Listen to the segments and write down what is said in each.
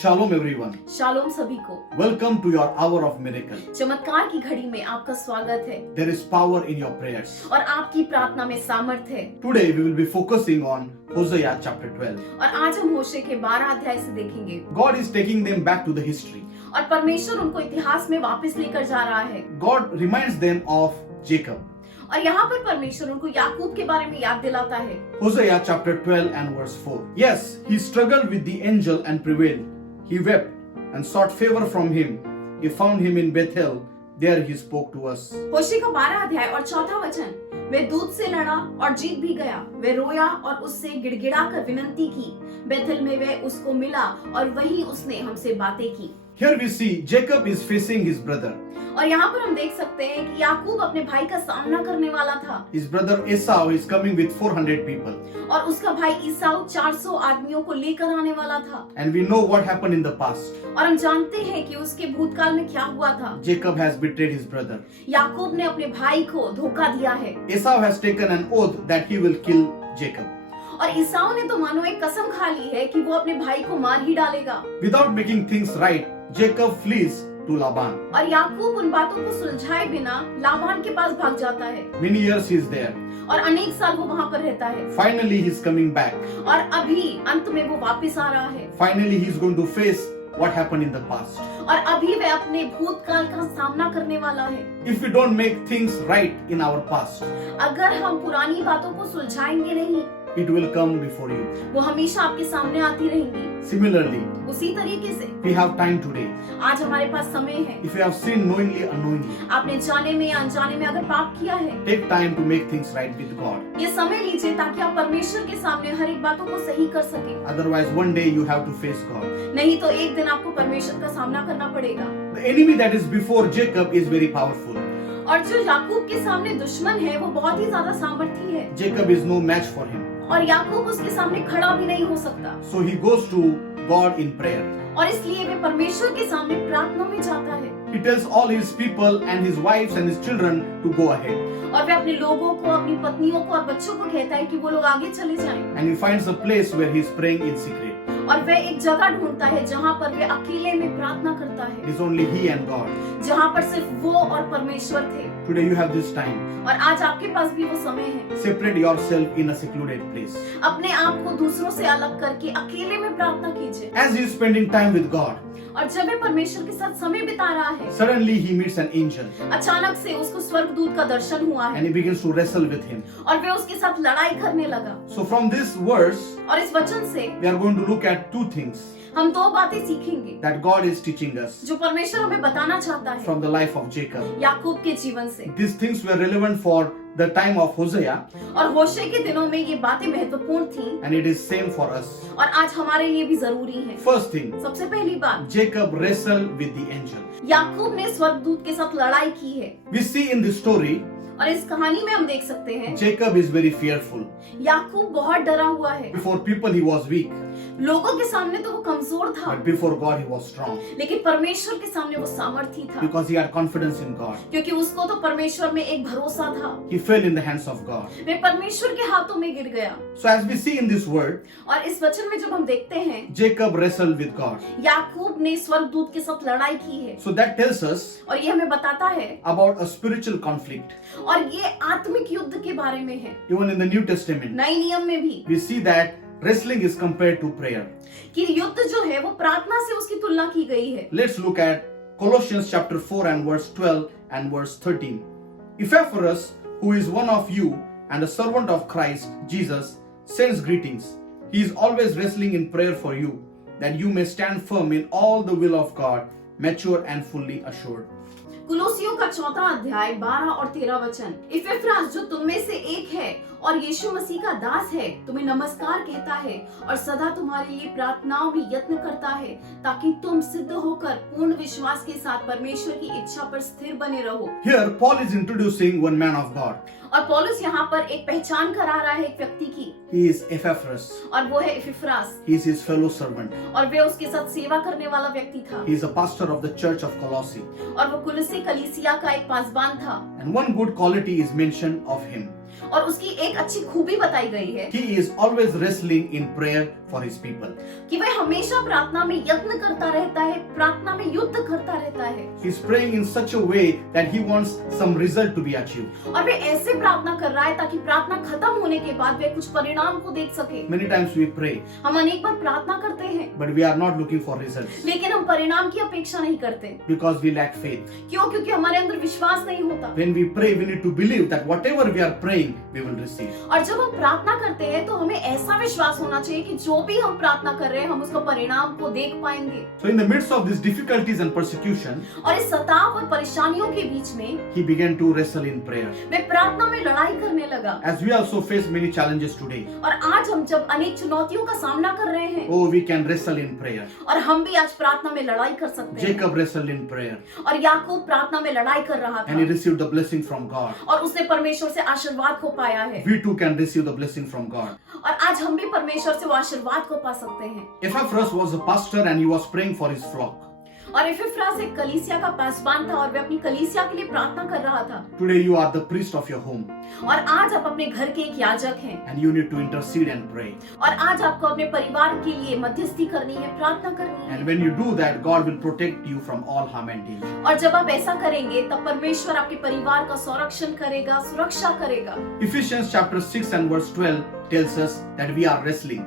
Shalom everyone. Shalom सभी को। Welcome to your hour of miracle. चमत्कार की घड़ी में आपका स्वागत है There is power in your prayers. और आपकी प्रार्थना में सामर्थ्य है। Today we will be focusing on Hosea chapter 12. और आज हम होशे के 12 अध्याय से देखेंगे God is taking them back to the history. और परमेश्वर उनको इतिहास में वापस लेकर जा रहा है। God reminds them of Jacob. और यहाँ पर परमेश्वर उनको याकूब के बारे में याद दिलाता है। Hosea chapter 12 and verse 4. Yes, he struggled with the angel and prevailed. He wept and sought favor from him. He found him in Bethel. There he spoke to us. होशे का 12 अध्याय और 4 वचन। वे दूत से लड़ा और जीत भी गया। वे रोया और उससे गिड़गिड़ा कर विनती की। बेथेल में वे उसको मिला और वहीं उसने हमसे बातें की। Here we see Jacob is facing his brother. और यहाँ पर हम देख सकते हैं कि याकूब अपने भाई का सामना करने वाला था। His brother Esau is coming with 400 people. और उसका भाई ईसाऊ 400 आदमियों को लेकर आने वाला था। And we know what happened in the past. और हम जानते हैं कि उसके भूतकाल में क्या हुआ था। Jacob has betrayed his brother. याकूब ने अपने भाई को धोखा दिया है। Esau has taken an oath that he will kill Jacob. और ईसाऊ ने तो मानो एक कसम खा ली है कि वो अपने भाई को मार ही डालेगा। Without making things right, Jacob flees to Laban. और याकूब उन बातों को सुलझाए बिना लाबान के पास भाग जाता है। Many years he is there. और अनेक साल वो वहाँ पर रहता है। Finally he is coming back. और अभी अंत में वो वापस आ रहा है। Finally he is going to face what happened in the past. और अभी वे अपने भूतकाल का सामना करने वाला है। If we don't make things right in our past, अगर हम पुरानी बातों को सुलझाएंगे नहीं, it will come before you. वो हमेशा आपके सामने आती रहेंगी। Similarly, उसी तरीके से we have time today. आज हमारे पास समय है। If you have sinned knowingly, unknowingly, आपने जाने में या अनजाने में अगर पाप किया है, take time to make things right with God. ये समय लीजिए ताकि आप परमेश्वर के सामने हर एक बातों को सही कर सके। Otherwise, one day you have to face God. नहीं तो एक दिन आपको परमेश्वर का सामना करना पड़ेगा। The enemy that is before Jacob is very powerful. और जो याकूब के सामने दुश्मन है वो बहुत ही ज्यादा सामर्थी है। Jacob is no match for him. और याकूब उसके सामने खड़ा भी नहीं हो सकता। So he goes to God in prayer. और इसलिए वे परमेश्वर के सामने प्रार्थना में जाता है। He tells all his people and his wives and his children to go ahead. और वे अपने लोगों को, अपनी पत्नियों को और बच्चों को कहता है कि वो लोग आगे चले जाएं। And he finds a place where he is praying in secret. और वह एक जगह ढूंढता है जहाँ पर वे अकेले में प्रार्थना करता It है, is only he and God. जहाँ पर सिर्फ वो और परमेश्वर थे। Today you have this time. और आज आपके पास भी वो समय है। Separate yourself in a secluded place. अपने आप को दूसरों से अलग करके अकेले में प्रार्थना कीजिए। As he is spending time with God, और जब वे परमेश्वर के साथ समय बिता रहा है, suddenly he meets an angel अचानक से उसको स्वर्गदूत का दर्शन हुआ and है he begins to wrestle with him. और वे उसके साथ लड़ाई करने लगा। So from this verse, और इस वचन से we are going to look at two things हम दो बातें सीखेंगे that God is teaching us जो परमेश्वर हमें बताना चाहता है from the life of Jacob. याकूब के जीवन से। These things were relevant for the time of Hosea और होशे के दिनों में ये बातें महत्वपूर्ण थी and it is same for us. और आज हमारे लिए भी जरूरी है। First thing, सबसे पहली बात, Jacob wrestled with the angel. याकूब ने स्वर्गदूत के साथ लड़ाई की है। We see in this story, और इस कहानी में हम देख सकते हैं Jacob is very fearful. याकूब बहुत डरा हुआ है। Before people he was weak, लोगों के सामने तो वो कमजोर था, but before God he was strong लेकिन परमेश्वर के सामने वो सामर्थी था, because he had confidence in God. क्योंकि उसको तो परमेश्वर में एक भरोसा था। He fell in the hands of God. वे परमेश्वर के हाथों में गिर गया। So as we see in this word, और इस वचन में जब हम देखते हैं Jacob wrestled with God. याकूब ने स्वर्गदूत के साथ लड़ाई की है। So that tells us और ये हमें बताता है about a spiritual conflict. और ये आत्मिक युद्ध के बारे में है। Even in the New Testament, नए नियम में भी we see that wrestling is compared to prayer. कि युद्ध जो है वो प्रार्थना से उसकी तुलना की गई है। Let's look at Colossians chapter 4 and verse 12 and verse 13. Epaphras, who is one of you and a servant of Christ Jesus, sends greetings. He is always wrestling in prayer for you, that you may stand firm in all the will of God, mature and fully assured. कुलोसियों का 4 अध्याय 12 और 13 वचन। इपैफ्रास जो तुम में से एक है और यीशु मसीह का दास है, तुम्हें नमस्कार कहता है और सदा तुम्हारे लिए प्रार्थनाओं में यत्न करता है, ताकि तुम सिद्ध होकर पूर्ण विश्वास के साथ परमेश्वर की इच्छा पर स्थिर बने रहो। Here Paul is introducing one man of God. और पौलुस यहाँ पर एक पहचान करा रहा है एक व्यक्ति की, He is Epaphras. और वो है इपैफ्रास, He is his fellow servant. और वे उसके साथ सेवा करने वाला व्यक्ति था, He is a pastor of the church of Colossae. और वो कुलुस्सी कलीसिया का एक पासबान था। And one good quality is mentioned of him. और उसकी एक अच्छी खूबी बताई गई है, He is always wrestling in prayer for his people. कि वह हमेशा प्रार्थना में यत्न करता रहता है, प्रार्थना में युद्ध करता रहता है। He's praying in such a way that he wants some result to be achieved. और वे ऐसे प्रार्थना कर रहा है ताकि प्रार्थना खत्म होने के बाद वे कुछ परिणाम को देख सके। Many times we pray, हम अनेक बार प्रार्थना करते हैं, but we are not looking for results लेकिन हम परिणाम की अपेक्षा नहीं करते। because we lack faith. क्यों? क्योंकि हमारे अंदर विश्वास नहीं होता। When we pray, we need to believe that whatever we are praying, we will receive. और जब हम प्रार्थना करते हैं तो हमें ऐसा विश्वास होना चाहिए कि जो भी हम प्रार्थना कर रहे हैं हम उसका परिणाम को देख पाएंगे। So in the midst of these difficulties and persecution, और इस सताव और परेशानियों के बीच में he began to wrestle in prayer. वे प्रार्थना में लड़ाई करने लगा। As we also face many challenges today, और आज हम जब अनेक चुनौतियों का सामना कर रहे हैं, oh, we can wrestle in prayer. और हम भी आज प्रार्थना में लड़ाई कर सकते हैं। Jacob wrestled in prayer और याकूब प्रार्थना में लड़ाई कर रहा and he था received the blessing from God. और उसने परमेश्वर से आशीर्वाद को पाया है। We too can receive the blessing from God. और आज हम भी परमेश्वर से वो आशीर्वाद को पा सकते हैं। Epaphras was a pastor and he was praying for his flock. और इपफ्रास एक कलीसिया का पासबान था और वे अपनी कलीसिया के लिए प्रार्थना कर रहा था। Today you are the priest of your home और आज आप अपने घर के एक याजक हैं and you need to intercede and pray. और आज आपको अपने परिवार के लिए मध्यस्थी करनी है, प्रार्थना करनी है। And when you do that, God will protect you from all harm and danger. और जब आप ऐसा करेंगे तब परमेश्वर आपके परिवार का संरक्षण करेगा, सुरक्षा करेगा। Ephesians chapter 6 and verse 12 tells us that we are wrestling.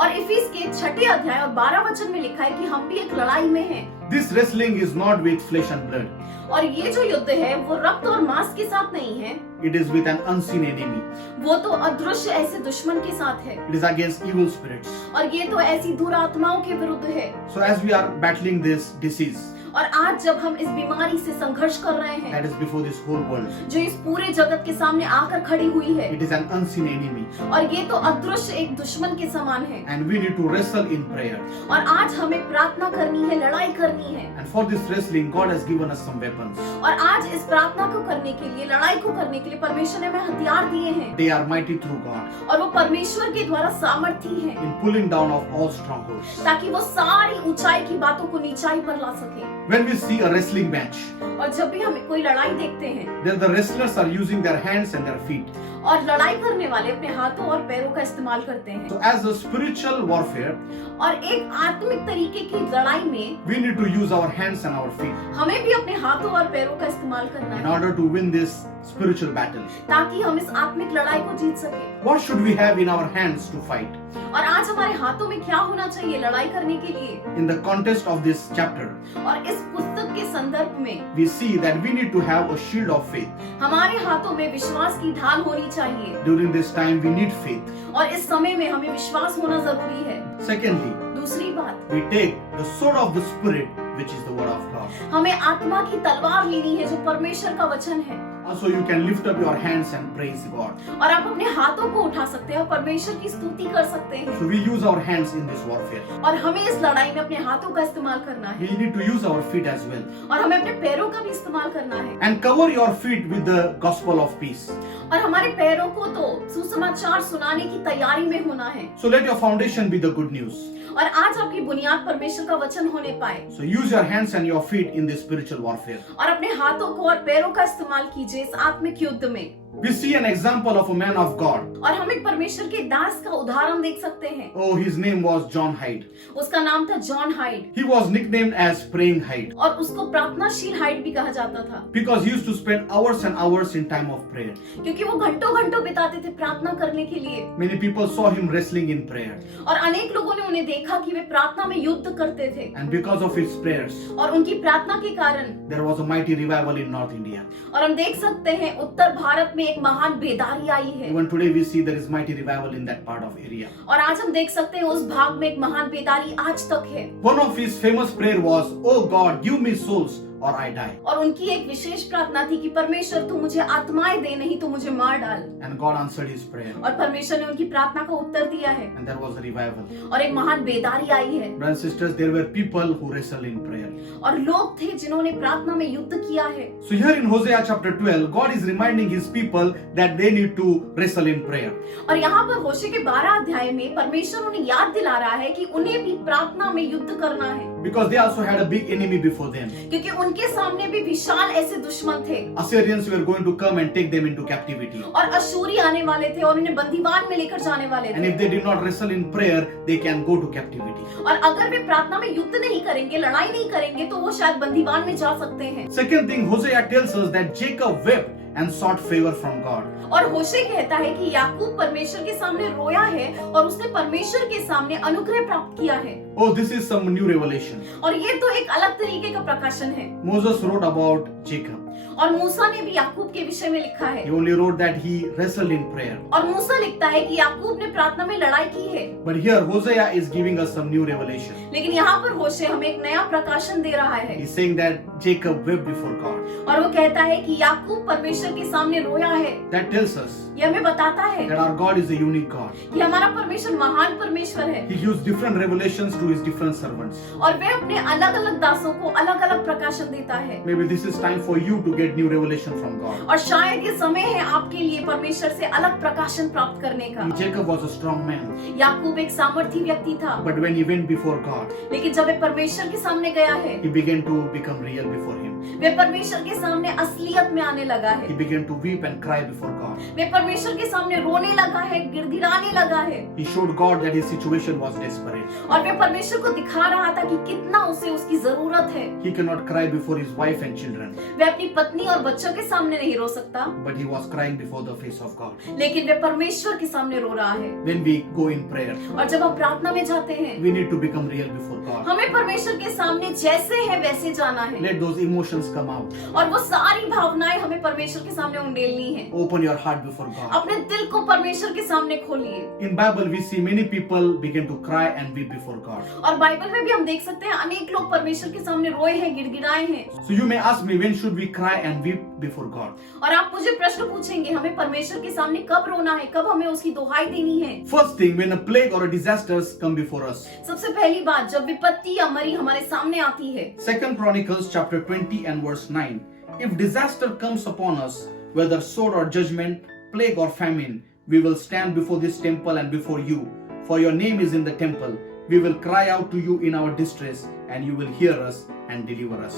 और इफिस के 6 अध्याय और 12 वचन में लिखा है कि हम भी एक लड़ाई में हैं। This wrestling is not with flesh and blood. और ये जो युद्ध है वो रक्त और मांस के साथ नहीं है, It is with an unseen enemy. वो तो अदृश्य ऐसे दुश्मन के साथ है It is against evil spirits. और ये तो ऐसी दुरात्माओं के विरुद्ध है। So as we are battling this disease और आज जब हम इस बीमारी से संघर्ष कर रहे हैं that is before this whole world, जो इस पूरे जगत के सामने आकर खड़ी हुई है, it is an unseen enemy और ये तो अदृश्य एक दुश्मन के समान है। and we need to wrestle in prayer. और आज हमें प्रार्थना करनी है, लड़ाई करनी है। And for this wrestling, God has given us some weapons. और आज इस प्रार्थना को करने के लिए, लड़ाई को करने के लिए परमेश्वर ने हमें हथियार दिए हैं They are mighty through God और वो परमेश्वर के द्वारा सामर्थी है in pulling down of all strongholds. ताकि वो सारी ऊंचाई की बातों को नीचाई पर ला सके। When we see a wrestling match, और जब भी हम कोई लड़ाई देखते हैं then the wrestlers are using their hands and their feet. और लड़ाई करने वाले अपने हाथों और पैरों का इस्तेमाल करते हैं, So as a spiritual warfare, और एक आत्मिक तरीके की लड़ाई में we need to use our hands and our feet हमें भी अपने हाथों और पैरों का इस्तेमाल करना in है order to win this spiritual battle. ताकि हम इस आत्मिक लड़ाई को जीत सके। What should we have in our hands to fight? और आज हमारे हाथों में क्या होना चाहिए लड़ाई करने के लिए? In the context of this chapter, और इस पुस्तक के संदर्भ में we see that we need to have a shield of faith. हमारे हाथों में विश्वास की ढाल होनी चाहिए During this time, we need faith. और इस समय में हमें विश्वास होना जरूरी है। Secondly, दूसरी बात, we take the sword of the Spirit, which is the word of God. हमें आत्मा की तलवार लेनी है जो परमेश्वर का वचन है। Also, you can lift up your hands and praise God. और आप अपने हाथों को उठा सकते हैं और परमेश्वर की स्तुति कर सकते हैं। So we use our hands in this warfare. और हमें इस लड़ाई में अपने हाथों का इस्तेमाल करना है We need to use our feet as well. और हमें अपने पैरों का भी इस्तेमाल करना है। And cover your feet with the gospel of peace. और हमारे पैरों को तो सुसमाचार सुनाने की तैयारी में होना है। So let your foundation be the good news. और आज आपकी बुनियाद परमेश्वर का वचन होने पाए। So use your hands and your feet in this spiritual warfare. और अपने हाथों को और पैरों का इस्तेमाल कीजिए इस आत्मिक युद्ध में। We see an example of a man of God. और हम एक परमेश्वर के दास का उदाहरण देख सकते हैं। Oh, his name was John Hyde. उसका नाम था John hide He was nicknamed as Praying Hyde और उसको प्रार्थनाशील हाइड भी कहा जाता था because he used to spend hours and hours in time of prayer. क्योंकि वो घंटों घंटों बिताते थे प्रार्थना करने के लिए। Many people saw him wrestling in prayer, और अनेक लोगों ने उन्हें देखा कि वे प्रार्थना में युद्ध करते थे and because of his prayers, और उनकी प्रार्थना के कारण there was a mighty revival in North India. और हम देख सकते हैं उत्तर भारत में एक महान बेदारी आई है। Even today we see there is mighty revival in that part of area. और आज हम देख सकते हैं उस भाग में एक महान बेदारी आज तक है। One of his famous prayer was, "Oh God, give me souls or I die." और उनकी एक विशेष प्रार्थना थी कि परमेश्वर तू मुझे आत्माएं दे, नहीं तो मुझे मार डाल। And God answered his prayer, और परमेश्वर ने उनकी प्रार्थना का उत्तर दिया है and there was a revival. और एक महान बेदारी आई है। Brothers and sisters, there were people who wrestled in prayer. और लोग थे जिन्होंने प्रार्थना में युद्ध किया है। So here in Hosea chapter 12, God is reminding his people that they need to wrestle in prayer. और यहाँ पर होशे के 12 अध्याय में परमेश्वर उन्हें याद दिला रहा है कि उन्हें भी प्रार्थना में युद्ध करना है। because they also had a big enemy before them. क्योंकि उनके सामने भी विशाल ऐसे दुश्मन थे Assyrians were going to come and take them into captivity. और अशूरी आने वाले थे और उन्हें बंदीवान में लेकर जाने वाले And थे if they did not wrestle in prayer, they can go to captivity. और अगर वे प्रार्थना में युद्ध नहीं करेंगे, लड़ाई नहीं करेंगे, तो वो शायद बंदीवान में जा सकते हैं। Second thing, Hosea tells us that Jacob wept and sought favor from God. और होशे कहता है कि याकूब परमेश्वर के सामने रोया है और उसने परमेश्वर के सामने अनुग्रह प्राप्त किया है। Oh, this is some new revelation. और ये तो एक अलग तरीके का प्रकाशन है। Moses wrote about Jacob. और मूसा ने भी याकूब के विषय में लिखा है He only wrote that he wrestled in prayer. और मूसा लिखता है कि याकूब ने प्रार्थना में लड़ाई की है। But here Hosea is giving us some new revelation. लेकिन यहाँ पर होशे हमें एक नया प्रकाशन दे रहा है He's saying that Jacob wept before God. और वो कहता है कि याकूब परमेश्वर के सामने रोया है। That tells us ये हमें बताता है that our God is a unique God. कि हमारा परमेश्वर महान परमेश्वर है He gives different revelations to his different servants. और वे अपने अलग अलग दासों को अलग अलग प्रकाशन देता है। Maybe this is time for you to get new revelation from God. और शायद ये समय है आपके लिए परमेश्वर से अलग प्रकाशन प्राप्त करने का। Jacob was a strong man, याकूब एक सामर्थी व्यक्ति था, but when he went before God, लेकिन जब वे परमेश्वर के सामने गया है, he began to become real before him. वे परमेश्वर के सामने असलियत में आने लगा है। He began to weep and cry before God. वे परमेश्वर के सामने रोने लगा है, गिड़गिड़ाने लगा है He showed God that his situation was desperate. और वे परमेश्वर को दिखा रहा था कि कितना उसे उसकी जरूरत है। He cannot cry before his wife and children, वे अपनी पत्नी और बच्चों के सामने नहीं रो सकता, but he was crying before the face of God. लेकिन वे परमेश्वर के सामने रो रहा है। When we go in prayer, और जब हम प्रार्थना में जाते हैं, we need to become real before God. हमें परमेश्वर के सामने जैसे है वैसे जाना है Let those emotions come out. और वो सारी भावनाएं हमें परमेश्वर के सामने उंडेलनी है। Open your heart before God. अपने दिल को परमेश्वर के सामने खोलिए। In Bible, we see many people begin to cry and weep before God. और बाइबल में भी हम देख सकते हैं अनेक लोग परमेश्वर के सामने रोए हैं, गिड़गिड़ाए हैं। So you may ask me, when should we cry and weep before God? और आप मुझे प्रश्न पूछेंगे, हमें परमेश्वर के सामने कब रोना है, कब हमें उसकी दुहाई देनी है? First thing, when a plague or a disasters come before us. सबसे पहली बात, जब विपत्ति या मरी हमारे सामने आती है। Second Chronicles chapter 20 and verse 9. If disaster comes upon us, whether sword or judgment, plague or famine, we will stand before this temple and before you. For your name is in the temple. We will cry out to you in our distress, and you will hear us and deliver us.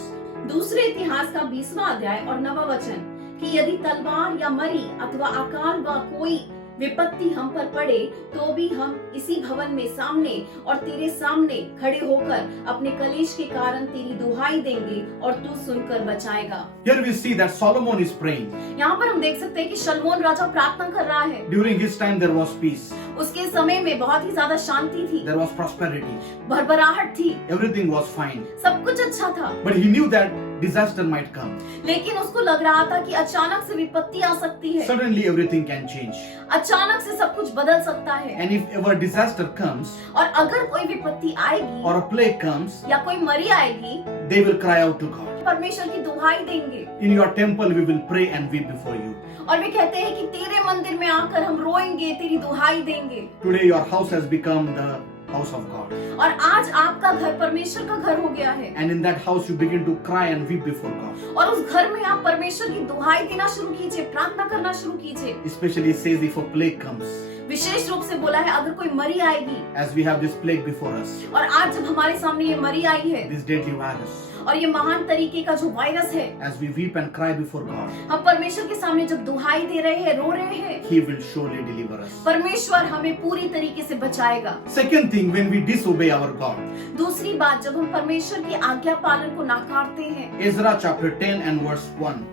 दूसरे इतिहास का 20वां अध्याय और 9वां वचन कि यदि तलवार या मरी अथवा अकाल व कोई विपत्ति हम पर पड़े तो भी हम इसी भवन में सामने और तेरे सामने खड़े होकर अपने कलेश के कारण तेरी दुहाई देंगे और तू सुनकर बचाएगा। Here we see that Solomon is praying. यहाँ पर हम देख सकते हैं कि शलमोन राजा प्रार्थना कर रहा है। During his time there was peace. उसके समय में बहुत ही ज्यादा शांति थी, There was prosperity. भरभराहट थी, Everything was fine. सब कुछ अच्छा था। But he knew that disaster might come. लेकिन उसको लग रहा था कि अचानक से विपत्ति आ सकती है, Suddenly everything can change. अचानक से सब कुछ बदल सकता है। And if ever disaster comes और अगर कोई विपत्ति आएगी or a plague comes, या कोई मरी आएगी, they will cry out to God. परमेश्वर की दुहाई देंगे In your temple we will pray and weep before you. और वे कहते हैं कि तेरे मंदिर में आकर हम रोएंगे, तेरी दुहाई देंगे। Today your house has become the house of God. और आज आपका घर परमेश्वर का घर हो गया है And in that house you begin to cry and weep before God. और उस घर में आप परमेश्वर की दुहाई देना शुरू कीजिए, प्रार्थना करना शुरू कीजिए। Especially it says if a plague comes, विशेष रूप से बोला है अगर कोई मरी आएगी, as we have this plague before us, और आज जब हमारे सामने ये मरी आई है this deadly virus, और ये महान तरीके का जो वायरस है, as we weep and cry before God, हम परमेश्वर के सामने जब दुहाई दे रहे हैं, रो रहे हैं, He will surely deliver us. परमेश्वर हमें पूरी तरीके से बचाएगा। Second thing, when we disobey our God. दूसरी बात, जब हम परमेश्वर की आज्ञा पालन को नाकारते हैं। Ezra chapter 10 and verse 1.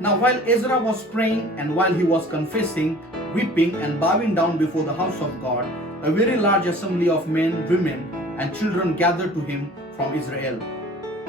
Now while Ezra was praying and while he was confessing, weeping and bowing down before the house of God, a very large assembly of men, women and children gathered to him from Israel.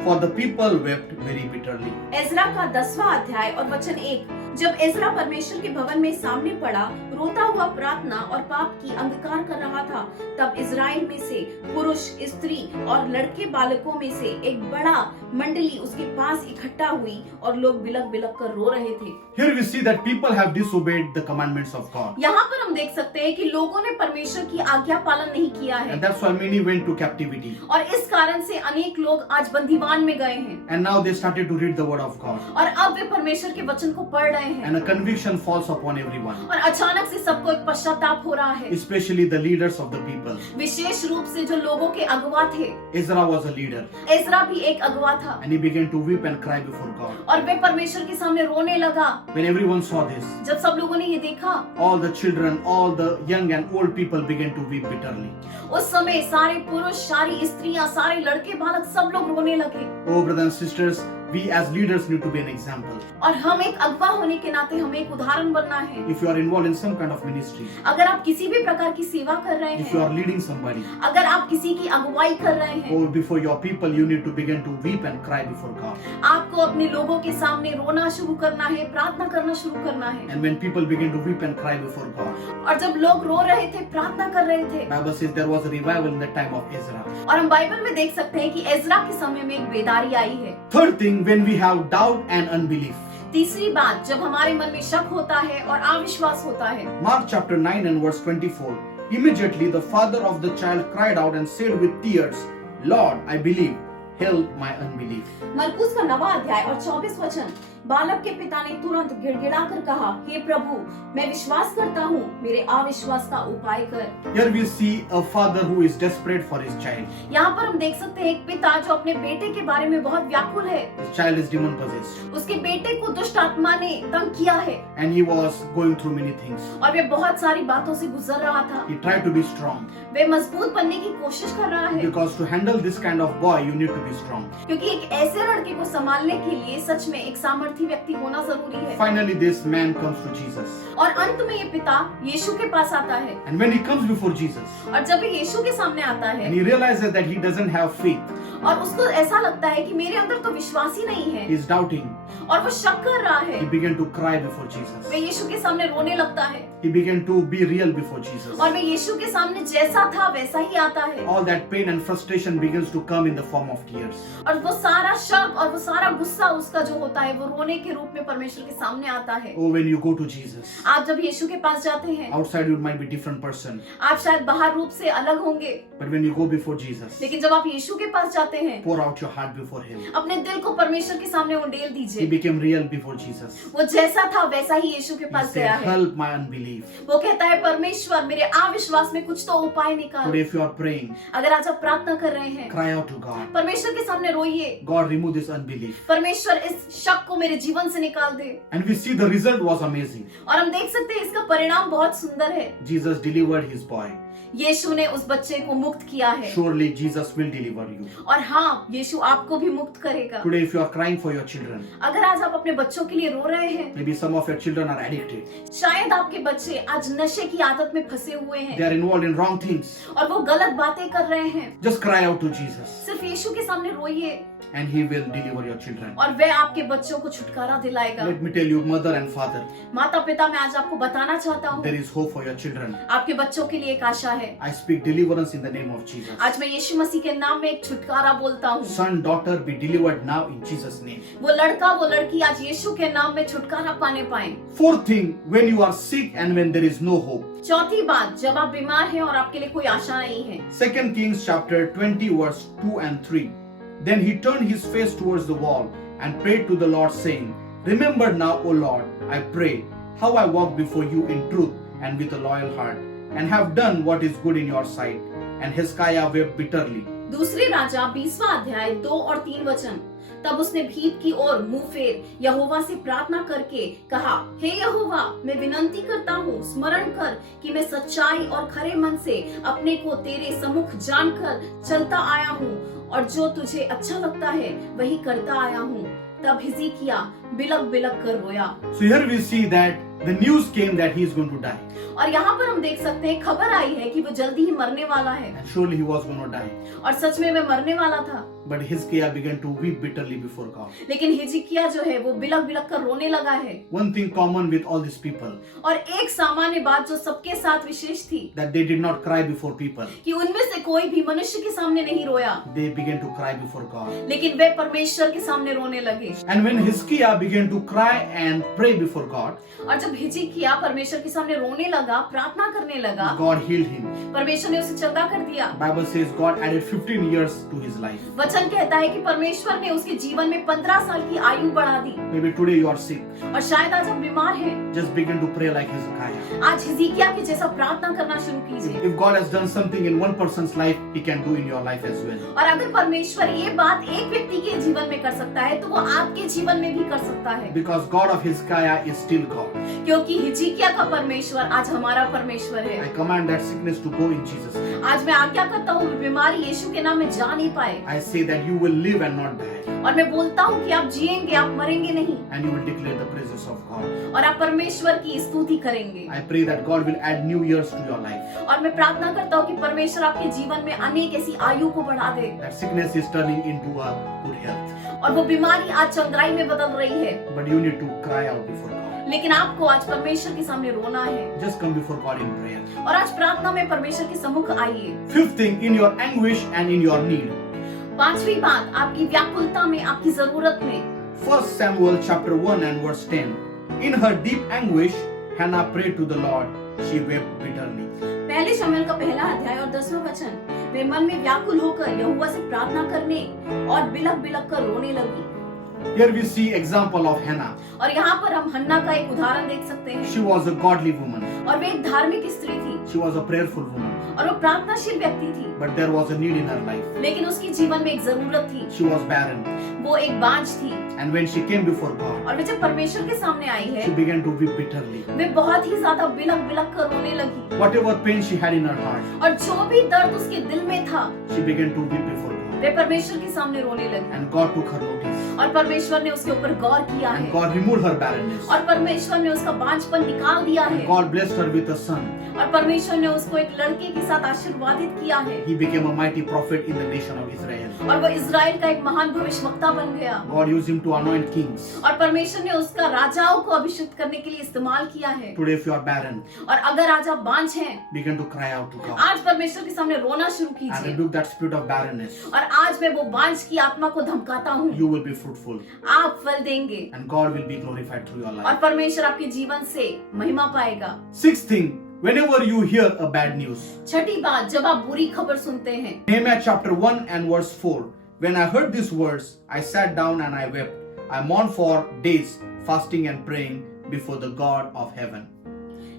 For the people wept very bitterly. Ezra का 10वां अध्याय और वचन 1। जब Ezra परमेश्वर के भवन में सामने पड़ा, रोता हुआ प्रार्थना और पाप की अंगीकार कर रहा था, तब इजराइल में से पुरुष, स्त्री और लड़के बालकों में से एक बड़ा मंडली उसके पास इकट्ठा हुई और लोग बिलक बिलक कर रो रहे थे। Here we see that people have disobeyed the commandments of God. यहाँ पर हम देख सकते हैं कि लोगों ने परमेश्वर की आज्ञा पालन नहीं किया है And that's why many went to captivity. और इस कारण से अनेक लोग आज बंदीवान में गए हैं And now they started to read the word of God. और अब वे परमेश्वर के वचन को पढ़ रहे हैं And a conviction falls upon everyone, और अचानक से सबको एक पश्चाताप हो रहा है, especially the leaders of the people. people. विशेष रूप से जो लोगों के अगुवा थे। Ezra was a leader, Ezra भी एक अगुवा था and he began to weep and cry before God. और वे परमेश्वर के सामने रोने लगा। When everyone saw this, जब सब लोगों ने ये देखा, all the children, all the young and old people began to weep bitterly. उस समय सारे पुरुष, सारी स्त्रियां, सारे लड़के, बालक सब लोग रोने लगे। Oh, brothers and sisters, we as leaders need to be an example. और हम एक अगुवा होने के नाते हमें एक उदाहरण बनना है। If you are involved in some kind of ministry, अगर आप किसी भी प्रकार की सेवा कर रहे if you हैं, are leading somebody, अगर आप किसी की अगुवाई कर रहे हैं, or before your people, you need to begin to weep and cry before God. आपको अपने लोगों के सामने रोना शुरू करना है, प्रार्थना करना शुरू करना है। And when people begin to weep and cry before God, और जब लोग रो रहे थे, प्रार्थना कर रहे थे, Bible says there was a revival in the time of Ezra. और हम बाइबल में देख सकते हैं कि एजरा के समय में एक बेदारी आई है। Third thing, when we have doubt and unbelief. तीसरी बात, जब हमारे मन में शक होता है और अविश्वास होता है। Mark chapter 9 and verse 24. Immediately the father of the child cried out and said with tears, Lord, I believe, help my unbelief. मरकुस का 9वां अध्याय और 24 वचन। बालक के पिता ने तुरंत गिड़गिड़ा कर कहा, हे प्रभु, मैं विश्वास करता हूँ, मेरे अविश्वास का उपाय कर। Here we see a father who is desperate for his child. यहाँ पर हम देख सकते हैं एक पिता जो अपने बेटे के बारे में बहुत व्याकुल है। His child is demon possessed उसके बेटे को दुष्ट आत्मा ने तंग किया है and he was going through many things. और वे बहुत सारी बातों से गुजर रहा था। He tried to be strong वे मजबूत बनने की कोशिश कर रहा है, because to handle this kind of boy you need to be strong. क्योंकि एक ऐसे लड़के को संभालने के लिए सच में एक सामर्थी व्यक्ति होना जरूरी है। Finally this man comes to Jesus. और अंत में ये पिता यीशु के पास आता है And when he comes before Jesus और जब ये यीशु के सामने आता है and he realizes that he doesn't have faith, और उसको ऐसा लगता है कि मेरे अंदर तो विश्वास ही नहीं है he is doubting, और वो शक कर रहा है, he began to cry before Jesus. वे यीशु के सामने रोने लगता है He began to be real before Jesus. और वे यीशु के सामने जैसा था वैसा ही आता है All that pain and frustration begins to come in the form of tears. और वो सारा शक और वो सारा गुस्सा उसका जो होता है वो रोने के रूप में परमेश्वर के सामने आता है। Oh, when you go to Jesus, आप जब यीशु के पास जाते हैं, outside you might be different person, आप शायद बाहर रूप से अलग होंगे, but when you go before Jesus, लेकिन जब आप यीशु के पास जाते हैं, pour out your heart before Him. अपने दिल को परमेश्वर के सामने उंडेल He दीजिए। became real before Jesus. वो जैसा था वैसा ही यीशु के He पास said, गया है। help my unbelief. वो कहता है, परमेश्वर मेरे अविश्वास में कुछ तो उपाय निकाल। Today if you are praying, अगर आज आप प्रार्थना कर रहे हैं, cry out to God. परमेश्वर के सामने रोइए, God, remove this unbelief. परमेश्वर इस शक को मेरे जीवन से निकाल दे। And we see the result was amazing. और हम देख सकते हैं इसका परिणाम बहुत सुंदर है। Jesus delivered his boy. यीशु ने उस बच्चे को मुक्त किया है Surely Jesus will deliver you. और हाँ, यीशु आपको भी मुक्त करेगा। Today if you are crying for your children, अगर आज आप अपने बच्चों के लिए रो रहे हैं, maybe some of your children are addicted. शायद आपके बच्चे आज नशे की आदत में फंसे हुए They हैं are involved in wrong things. और वो गलत बातें कर रहे हैं, Just cry out to Jesus सिर्फ यीशु के सामने रोइए and He will deliver your children. और वह आपके बच्चों को छुटकारा दिलाएगा। Let me tell you, mother and father, माता पिता, मैं आज आपको बताना चाहता हूँ, there is hope for your children. आपके बच्चों के लिए एक आशा है। I speak deliverance in the name of Jesus. आज मैं यीशु मसीह के नाम में एक छुटकारा बोलता हूँ। Son, daughter, be delivered now in Jesus' name. वो लड़का वो लड़की आज यीशु के नाम में छुटकारा पाने पाए। Fourth thing, when you are sick and when there is no hope. चौथी बात, जब आप बीमार हैं और आपके लिए कोई आशा नहीं है। 2 Kings chapter 20 verse 2 and 3. Then he turned his face towards the wall and prayed to the Lord saying, Remember now, O Lord, I pray, how I walk before you in truth and with a loyal heart, and have done what is good in your sight. And Hezekiah wept bitterly. दूसरी राजा 20वां अध्याय 2 और 3 वचन। तब उसने भीत की ओर मुंह फेर यहोवा से प्रार्थना करके कहा, हे यहोवा, मैं विनंती करता हूँ, स्मरण कर कि मैं सच्चाई और खरे मन से अपने को तेरे सम्मुख जानकर चलता आया हूँ और जो तुझे अच्छा लगता है वही करता आया हूँ। तब हिजकिय्याह बिलक बिलक कर रोया। So here we see that the news came that he is going to die. और यहाँ पर हम देख सकते हैं, खबर आई है कि वो जल्दी ही मरने वाला है And surely he was going to die. और सच में वह मरने वाला था। But Hezekiah began to weep bitterly before God. लेकिन हिजकिय्याह जो है वो बिलक बिलक कर रोने लगा है। One thing common with all these people, और एक सामान्य बात जो सबके साथ विशेष थी, that they did not cry before people. कि उनमें से कोई भी मनुष्य के सामने नहीं रोया, They began to cry before God. लेकिन वे परमेश्वर के सामने रोने लगे। And when Hezekiah began to cry and pray before God, और जब हिजकिय्याह परमेश्वर के सामने रोने लगा, प्रार्थना करने लगा, God healed him. परमेश्वर ने उसे चंगा कर दिया। Bible says God added 15 years to his life. वचन कहता है कि परमेश्वर ने उसके जीवन में 15 साल की आयु बढ़ा दी। Maybe today you are sick. और शायद आज आप बीमार हैं, Just begin to pray like Hezekiah. आज हिजकिय्याह के जैसा प्रार्थना करना शुरू कीजिए। If God has done something in one person's life, He can do in your life as well. और अगर परमेश्वर ये बात एक व्यक्ति के जीवन में कर सकता है तो वो आपके जीवन में भी कर सकता है, Because God of Hezekiah is still God. क्योंकि हिजकिय्याह का परमेश्वर आज हमारा परमेश्वर है। I command that sickness to go in Jesus' name. आज मैं आज्ञा करता हूँ बीमारी यीशु के नाम में जा नहीं पाए, I say that you will live and not die, और मैं बोलता हूँ कि आप जिएंगे, आप मरेंगे नहीं, and you will declare the praises of God. और आप परमेश्वर की स्तुति करेंगे। I pray that God will add new years to your life. और मैं प्रार्थना करता हूँ कि परमेश्वर आपके जीवन में अनेक ऐसी आयु को बढ़ा दे, That sickness is turning into a good health. और वो बीमारी आज चंद्राई में बदल रही है, But you need to cry out before God. लेकिन आपको आज परमेश्वर के सामने रोना है, Just come before God in prayer. और आज प्रार्थना में परमेश्वर के सम्मुख आइए। Fifth thing, in your anguish and in your need. पांचवी बात, आपकी व्याकुलता में, आपकी जरूरत में। 1 Samuel chapter 1 and verse 10. In her deep anguish, Hannah prayed to the Lord. She wept bitterly. पहले शमूएल का पहला अध्याय और 10वां वचन, वे मन में व्याकुल होकर यहोवा से प्रार्थना करने और बिलक बिलक कर रोने लगी। Here we see example of Hannah. और यहाँ पर हम हन्ना का एक उदाहरण देख सकते हैं, She was a godly woman. और वे एक धार्मिक स्त्री थी, She was a prayerful woman. और वो प्रार्थनाशील व्यक्ति थी, But there was a need in her life. लेकिन उसके जीवन में एक जरूरत थी, She was barren. वो एक बांझ थी। And when she came before God, और वे जब परमेश्वर के सामने आई है, she began to weep bitterly. वे बहुत ही ज्यादा बिलक बिलक कर रोने लगी, Whatever pain she had in her heart, और जो भी दर्द उसके दिल में था, she began to weep before God. वे परमेश्वर के सामने रोने लगी, And God took her notice. और परमेश्वर ने उसके ऊपर गौर किया And है, God removed her barrenness. और परमेश्वर ने उसका बांझपन निकाल दिया And है, God blessed her with a son. और परमेश्वर ने उसको एक लड़के के साथ आशीर्वादित किया है, He became a mighty prophet in the nation of Israel. और वो इज़राइल का एक महान भविष्यवक्ता बन गया, God used him to anoint kings. और परमेश्वर ने उसका राजाओं को अभिषिक्त करने के लिए इस्तेमाल किया है। Today, if you are barren, और अगर आज आप बांझ हैं, begin to cry out to God आज परमेश्वर के सामने रोना शुरू and कीजिए, rebuke that spirit of barrenness. और आज मैं वो बांझ की आत्मा को धमकाता हूँ, You will be fruitful, आप फल देंगे, and God will be glorified through your और life. परमेश्वर आपके जीवन से महिमा पाएगा। Sixth thing, whenever you hear a bad news. छठी बात, जब आप बुरी खबर सुनते हैं। Nehemiah chapter 1 and verse 4. When I heard these words, I sat down and I wept. I mourned for days, fasting and praying before the God of heaven.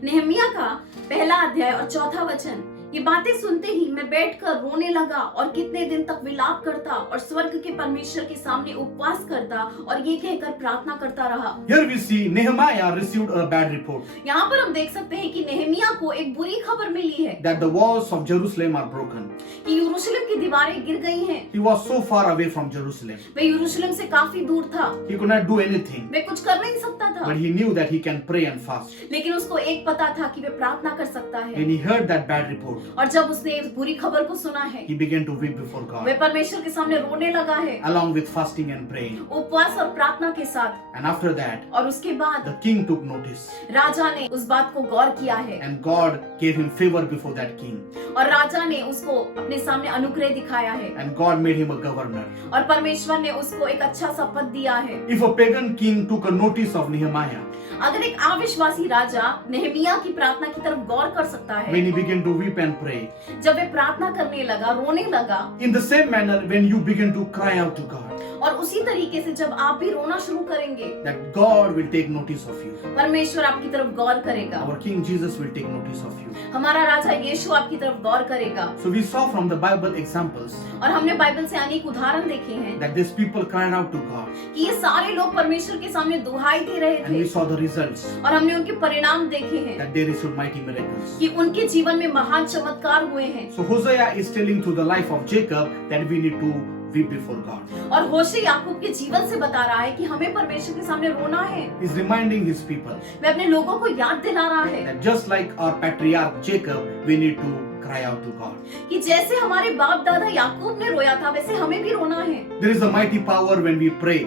Nehemiah का पहला अध्याय और 4वां वचन, ये बातें सुनते ही मैं बैठकर रोने लगा और कितने दिन तक विलाप करता और स्वर्ग के परमेश्वर के सामने उपवास करता और ये कहकर प्रार्थना करता रहा। Here we see Nehemiah received a bad report यहाँ पर हम देख सकते हैं कि नेहमिया को एक बुरी खबर मिली है that the walls of Jerusalem are broken. कि यरूशलेम की दीवारें गिर गई हैं। He was so far away from Jerusalem. वे यरूशलेम से काफी दूर था, He could not do anything, वे कुछ कर नहीं सकता था, but he knew that he can pray and fast. लेकिन उसको एक पता था कि वे प्रार्थना कर सकता है। When he heard that bad report, और जब उसने इस बुरी खबर को सुना है, he began to weep before way God, परमेश्वर के सामने रोने लगा है, along with fasting and praying. उपवास और प्रार्थना के साथ। And after that, और उसके बाद the king took notice, राजा ने उस बात को गौर किया है, and God gave him favor before that king, और राजा ने उसको अपने सामने अनुग्रह दिखाया है, and God made him a governor. और परमेश्वर ने उसको एक अच्छा सा पद दिया है। If a pagan king took a notice of Nehemiah, अगर एक अविश्वासी राजा नेहमिया की प्रार्थना की तरफ गौर कर सकता है, when he began to weep and pray, जब वे प्रार्थना करने लगा, रोने लगा, in the same manner, when you begin to cry out to God, और उसी तरीके से जब आप भी रोना शुरू करेंगे, that God will take notice of you. परमेश्वर आपकी तरफ गौर करेगा, Our King Jesus will take notice of you. हमारा राजा यीशु आपकी तरफ गौर करेगा। So we saw from the Bible examples और हमने बाइबल से अनेक उदाहरण देखे हैं that these people cried out to God, कि ये सारे लोग परमेश्वर के सामने दुहाई दे रहे and we थे, saw the results और हमने उनके परिणाम देखे हैं that they received mighty miracles. कि उनके जीवन में महान चमत्कार हुए हैं। So Hosea is telling through the life of Jacob that we need to weep before God. और होशे याकूब के जीवन से बता रहा है कि हमें परमेश्वर के सामने रोना है। He's reminding his people वे अपने लोगों को याद दिला रहा है that just like our patriarch Jacob, we need to cry out to God. कि जैसे हमारे बाप दादा याकूब ने रोया था, वैसे हमें भी रोना है। There is a mighty power when we pray.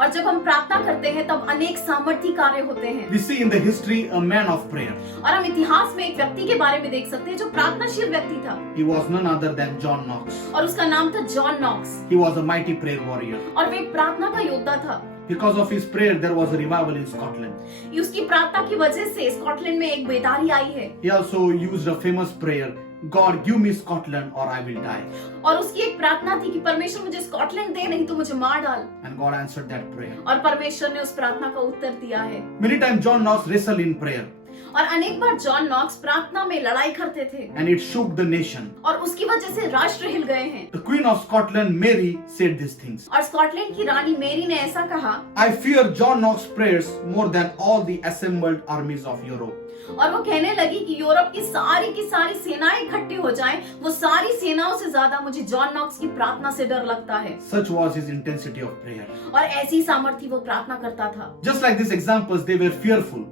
और जब हम प्रार्थना करते हैं तब अनेक सामर्थी कार्य होते हैं। We see in the history a man of prayer. और हम इतिहास में एक व्यक्ति के बारे में देख सकते हैं जो प्रार्थनाशील व्यक्ति था, He was none other than John Knox. और उसका नाम था John Knox, He was a mighty prayer warrior. और वे एक प्रार्थना का योद्धा था। Because of his prayer, there was a revival in Scotland. उसकी प्रार्थना की वजह से स्कॉटलैंड में एक बेदारी आई है। He also used a famous prayer, God give me Scotland or I will die. और उसकी एक प्रार्थना थी कि परमेश्वर मुझे स्कॉटलैंड दे, नहीं तो मुझे मार डाल। And God answered that prayer. और परमेश्वर ने उस प्रार्थना का उत्तर दिया है। Many times John Knox wrestled in prayer. और अनेक बार जॉन नॉक्स प्रार्थना में लड़ाई करते थे and it shook the nation. और उसकी वजह से राष्ट्र हिल गए हैं। The Queen of Scotland, Mary, said these things. और स्कॉटलैंड की रानी मेरी ने ऐसा कहा, I fear John Knox's prayers more than all the assembled armies of Europe. और वो कहने लगी कि यूरोप की सारी सेनाएं इकट्ठी हो जाएं, वो सारी सेनाओं से ज्यादा मुझे जॉन नॉक्स की प्रार्थना से डर लगता है। Such was his intensity of prayer. और ऐसी सामर्थ्य वो प्रार्थना करता था। Just like these examples, they were fearful.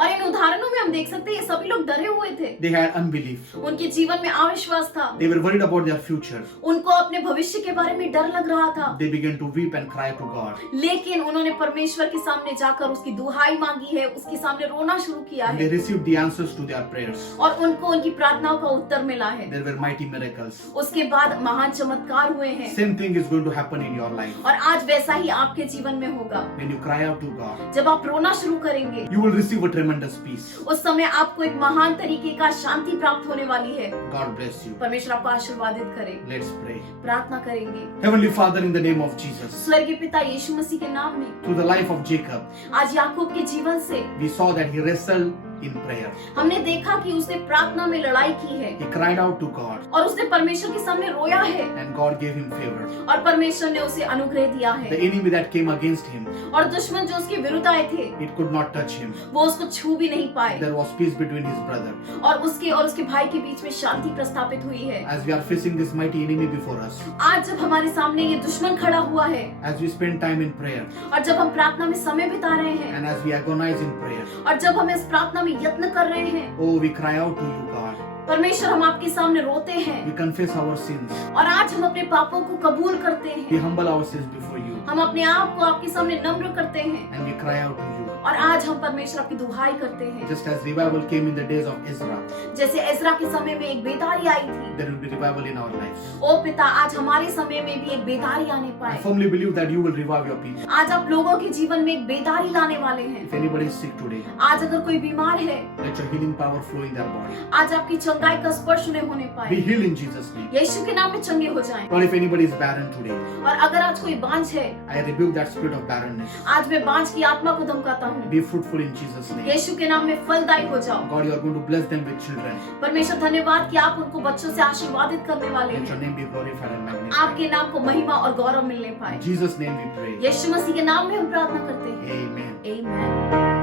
और इन उदाहरणों में हम देख सकते हैं ये सभी लोग डरे हुए थे। They had unbelief. उनके जीवन में अविश्वास था। They were worried about their future. उनको अपने भविष्य के बारे में डर लग रहा था। They began to weep and cry to God. लेकिन उन्होंने परमेश्वर के सामने जाकर उसकी दुहाई मांगी है, उसके सामने रोना शुरू किया And they है received the answers to their prayers. और उनको उनकी प्रार्थनाओं का उत्तर मिला है। There were mighty miracles. उसके बाद महान चमत्कार हुए हैं Same thing is going to happen in your life. और आज वैसा ही आपके जीवन में होगा। When you cry out to God, जब आप रोना शुरू करेंगे you will receive a tremendous peace. उस समय आपको एक महान तरीके का शांति प्राप्त होने वाली है। God bless you. परमेश्वर आपको आशीर्वादित करे। Let's pray. प्रार्थना करेंगे। Heavenly Father, in the name of Jesus, स्वर्गीय पिता यीशु मसीह के नाम में through the life of Jacob, आज याकूब के जीवन से we saw that he wrestled in prayer. हमने देखा कि उसने प्रार्थना में लड़ाई की है He cried out to God, और उसने परमेश्वर के सामने रोया है and God gave him favor. और परमेश्वर ने उसे अनुग्रह दिया The है enemy that came against him, और दुश्मन जो उसके विरुद्ध आए थे it could not touch him. वो उसको छू भी नहीं पाए There was peace between his brother. और उसके भाई के बीच में शांति प्रस्थापित हुई है। As we are facing this mighty enemy before us, आज जब हमारे सामने ये दुश्मन खड़ा हुआ है as we spend time in prayer, और जब हम प्रार्थना में समय बिता रहे हैं and as we agonize in prayer, और जब हम इस प्रार्थना में यत्न कर रहे हैं, oh, we cry out to you, God. परमेश्वर हम आपके सामने रोते हैं We confess our sins. और आज हम अपने पापों को कबूल करते We हैं। humble ourselves before you, हम अपने आप को आपके सामने नम्र करते हैं and we cry out to you. और आज हम परमेश्वर आपकी दुहाई करते हैं। Just as revival came in the days of Ezra, जैसे एजरा के समय में एक बेदारी आई थी, there will be revival in our lives. ओ पिता आज हमारे समय में भी एक बेदारी आने I पाए। firmly believe that you will revive your people. आज आप लोगों के जीवन में एक बेदारी लाने वाले हैं। If anybody is sick today, आज अगर कोई बीमार है, let your healing power flow in their body. आज आपकी चंगाई का स्पर्श उन्हें होने Be पाए। healed in Jesus' name. यीशु के नाम में चंगे हो जाएं। Or if anybody is barren today, और अगर आज कोई बांझ है, I rebuke that spirit of barrenness. आज मैं बांझ की आत्मा को धमकाता हूँ। Be fruitful in Jesus' name. यीशु के नाम में फलदायी हो जाओ। God, you are going to bless them with children. परमेश्वर धन्यवाद कि आप उनको बच्चों से आशीर्वादित करने वाले Let your हैं। name be glorified and magnified. आपके नाम को महिमा और गौरव मिलने पाए। In Jesus' name we pray. यीशु मसीह के नाम में हम प्रार्थना करते हैं। Amen. आमीन।